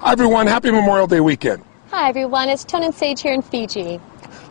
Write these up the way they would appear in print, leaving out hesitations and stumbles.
Hi everyone, happy Memorial Day weekend. Hi everyone, it's Tone and Sage here in Fiji.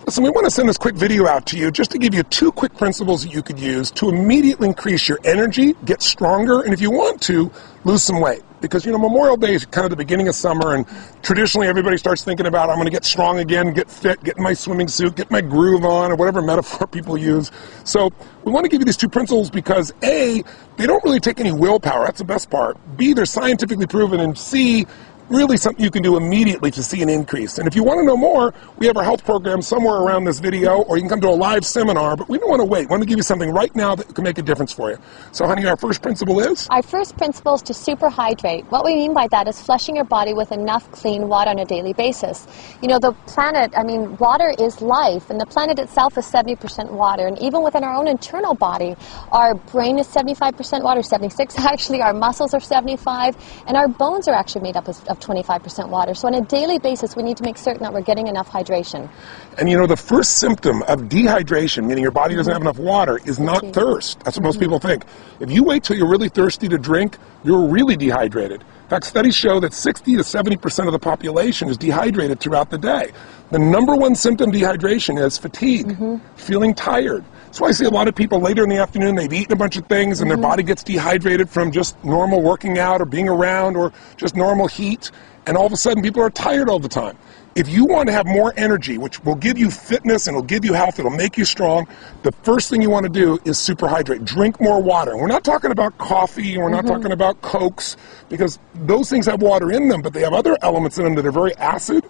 Listen, we want to send this quick video out to you just to give you 2 quick principles that you could use to immediately increase your energy, get stronger, and if you want to, lose some weight. Because, you know, Memorial Day is kind of the beginning of summer, and traditionally everybody starts thinking about, I'm going to get strong again, get fit, get in my swimming suit, get my groove on, or whatever metaphor people use. So we want to give you these 2 principles because A, they don't really take any willpower, that's the best part. B, they're scientifically proven, and C, really something you can do immediately to see an increase. And if you want to know more, we have our health program somewhere around this video, or you can come to a live seminar, but we don't want to wait. We want to give you something right now that can make a difference for you. So honey, our first principle is? Our first principle is to super hydrate. What we mean by that is flushing your body with enough clean water on a daily basis. You know, the planet, water is life, and the planet itself is 70% water, and even within our own internal body, our brain is 75% water, 76 actually, our muscles are 75, and our bones are actually made up of 25% water. So on a daily basis, we need to make certain that we're getting enough hydration. And you know, the first symptom of dehydration, meaning your body doesn't have enough water, is not thirst. That's what most people think. If you wait till you're really thirsty to drink, you're really dehydrated. In fact, studies show that 60 to 70% of the population is dehydrated throughout the day. The number 1 symptom of dehydration is fatigue, feeling tired. That's why I see a lot of people later in the afternoon, they've eaten a bunch of things and their body gets dehydrated from just normal working out or being around or just normal heat, and all of a sudden people are tired all the time. If you want to have more energy, which will give you fitness and will give you health, it'll make you strong, the first thing you want to do is super hydrate. Drink more water. And we're not talking about coffee, and we're not talking about Cokes, because those things have water in them, but they have other elements in them that are very acid.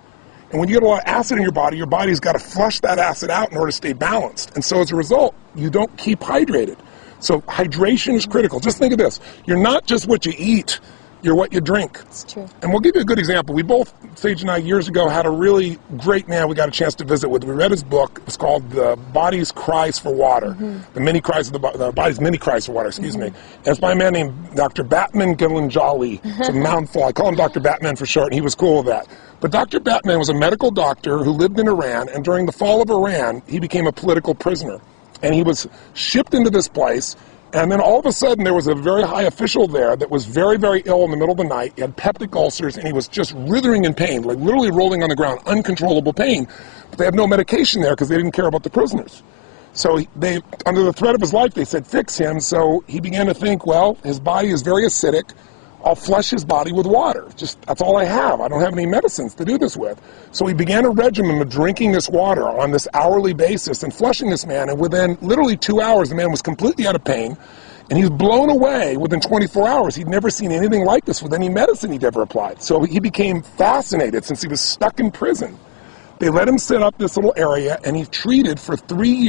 And when you get a lot of acid in your body's got to flush that acid out in order to stay balanced. And so as a result, you don't keep hydrated. So hydration is critical. Just think of this. You're not just what you eat, you're what you drink. It's true. And we'll give you a good example. We both, Sage and I, years ago, had a really great man we got a chance to visit with. We read his book. It's called The Body's Cries for Water. The Body's Many Cries for Water, excuse me. And it's by a man named Dr. Batman Gilanjali. It's a mouthful. I call him Dr. Batman for short, and he was cool with that. But Dr. Batman was a medical doctor who lived in Iran, and during the fall of Iran, he became a political prisoner. And he was shipped into this place, and then all of a sudden there was a very high official there that was very, very ill in the middle of the night. He had peptic ulcers, and he was just writhing in pain, like literally rolling on the ground, uncontrollable pain. But they had no medication there because they didn't care about the prisoners. So they, under the threat of his life, they said, fix him. So he began to think, well, his body is very acidic. I'll flush his body with water. Just, that's all I have. I don't have any medicines to do this with. So he began a regimen of drinking this water on this hourly basis and flushing this man. And within literally 2 hours, the man was completely out of pain. And he was blown away within 24 hours. He'd never seen anything like this with any medicine he'd ever applied. So he became fascinated since he was stuck in prison. They let him set up this little area, and he treated for 3 years.